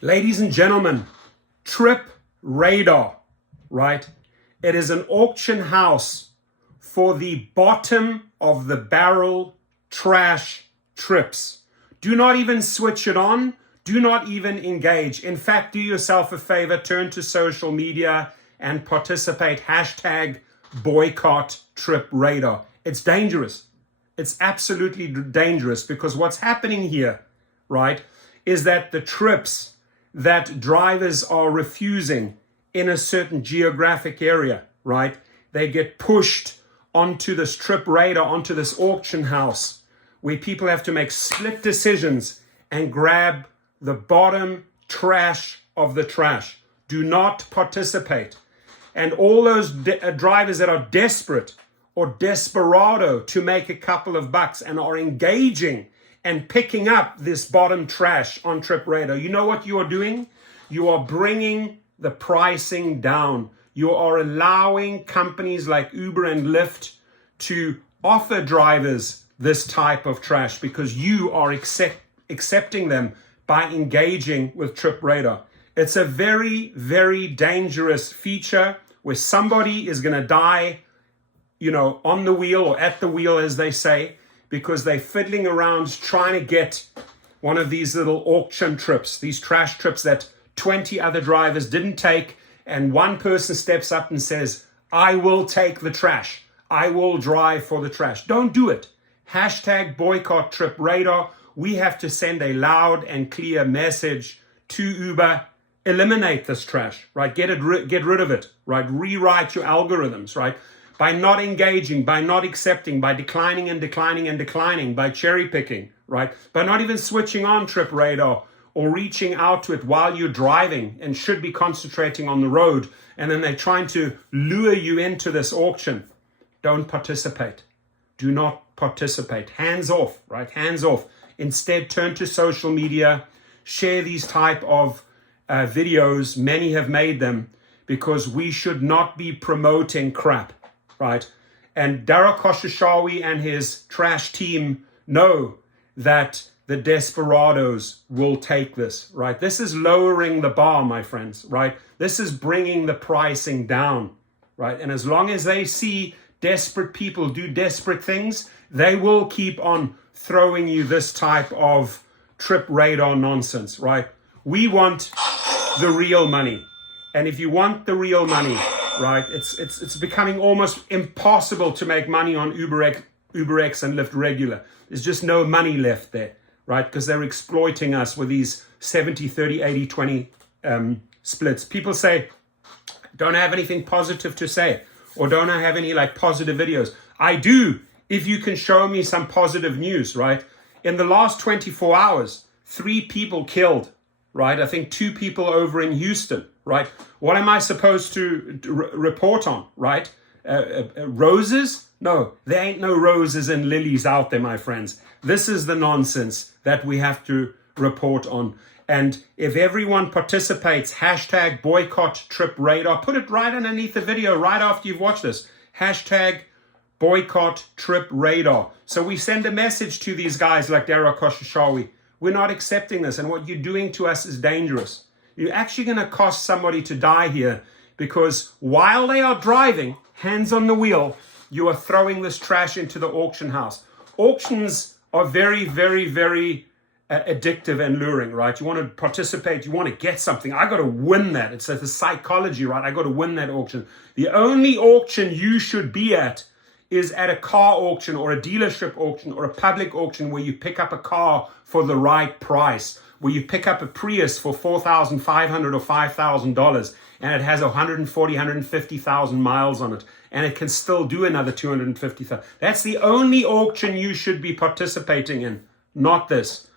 Ladies and gentlemen, Trip Radar, right? It is an auction house for the bottom of the barrel trash trips. Do not even switch it on. Do not even engage. In fact, do yourself a favor, turn to social media and participate. Hashtag boycott Trip Radar. It's dangerous. It's absolutely dangerous because what's happening here, right, is that the trips that drivers are refusing in a certain geographic area, right, they get pushed onto this Trip Radar, onto this auction house where people have to make split decisions and grab the bottom trash of the trash. Do not participate. And all those drivers that are desperate or desperado to make a couple of bucks and are engaging and picking up this bottom trash on Trip Radar, you know what you are doing? You are bringing the pricing down. You are allowing companies like Uber and Lyft to offer drivers this type of trash because you are accepting them by engaging with Trip Radar. It's a very, very dangerous feature where somebody is going to die, on the wheel or at the wheel, as they say, because they're fiddling around trying to get one of these little auction trips, these trash trips that 20 other drivers didn't take, and one person steps up and says, I will take the trash. I will drive for the trash. Don't do it. Hashtag boycott Trip Radar. We have to send a loud and clear message to Uber. Eliminate this trash, right? Get rid of it, right? Rewrite your algorithms, right? By not engaging, by not accepting, by declining and declining and declining, by cherry picking, right? By not even switching on Trip Radar or reaching out to it while you're driving and should be concentrating on the road. And then they're trying to lure you into this auction. Don't participate. Do not participate. Hands off, right? Hands off. Instead, turn to social media, share these type of videos. Many have made them because we should not be promoting crap. Right? And Dara Khosrowshahi and his trash team know that the desperados will take this, right? This is lowering the bar, my friends, right? This is bringing the pricing down, right? And as long as they see desperate people do desperate things, they will keep on throwing you this type of Trip Radar nonsense, right? We want the real money. And if you want the real money, right, it's becoming almost impossible to make money on UberX and Lyft regular. There's just no money left there, right? Because they're exploiting us with these 70, 30, 80, 20 splits. People say, don't I have anything positive to say? Or don't I have any positive videos? I do, if you can show me some positive news, right? In the last 24 hours, 3 people killed, right? I think 2 people over in Houston, right? What am I supposed to report on, right? Roses? No, there ain't no roses and lilies out there, my friends. This is the nonsense that we have to report on. And if everyone participates, hashtag boycott Trip Radar, put it right underneath the video right after you've watched this. Hashtag boycott Trip Radar. So we send a message to these guys like Dara Khosrowshahi. We're not accepting this, and what you're doing to us is dangerous. You're actually going to cost somebody to die here because while they are driving, hands on the wheel, you are throwing this trash into the auction house. Auctions are very, very, very addictive and luring, right? You want to participate, you want to get something. I got to win that. It's the psychology, right? I got to win that auction. The only auction you should be at is at a car auction or a dealership auction or a public auction where you pick up a car for the right price, where you pick up a Prius for $4,500 or $5,000 and it has 140, 150,000 miles on it and it can still do another 250,000. That's the only auction you should be participating in, not this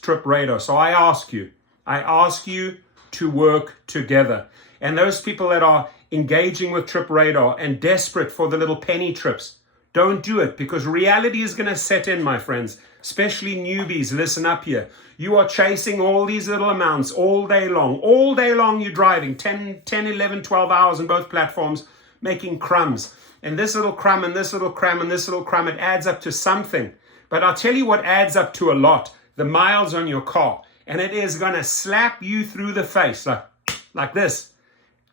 Trip Radar. So I ask you to work together. And those people that are engaging with Trip Radar and desperate for the little penny trips, don't do it because reality is going to set in, my friends, especially newbies. Listen up here. You are chasing all these little amounts all day long. All day long you're driving 10, 11, 12 hours on both platforms, making crumbs. And this little crumb and this little crumb and this little crumb, it adds up to something. But I'll tell you what adds up to a lot. The miles on your car. and it is going to slap you through the face like this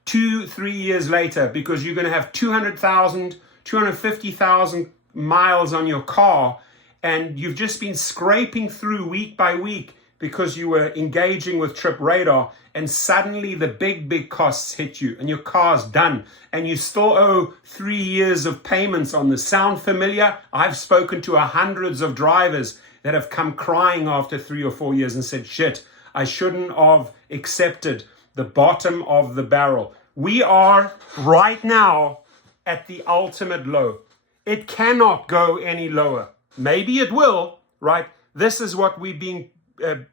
2-3 years later, because you're going to have 200,000, 250,000 miles on your car, and you've just been scraping through week by week because you were engaging with Trip Radar, and suddenly the big costs hit you and your car's done and you still owe 3 years of payments on this. Sound familiar? I've spoken to hundreds of drivers that have come crying after 3 or 4 years and said, shit, I shouldn't have accepted the bottom of the barrel. We are right now at the ultimate low. It cannot go any lower. Maybe it will, right? This is what we're being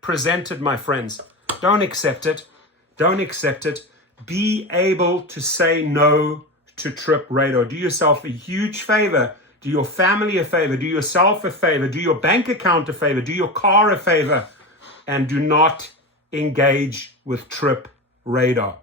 presented, my friends. Don't accept it. Don't accept it. Be able to say no to Trip Radar. Do yourself a huge favor. Do your family a favor. Do yourself a favor. Do your bank account a favor. Do your car a favor. And do not engage with Trip Radar.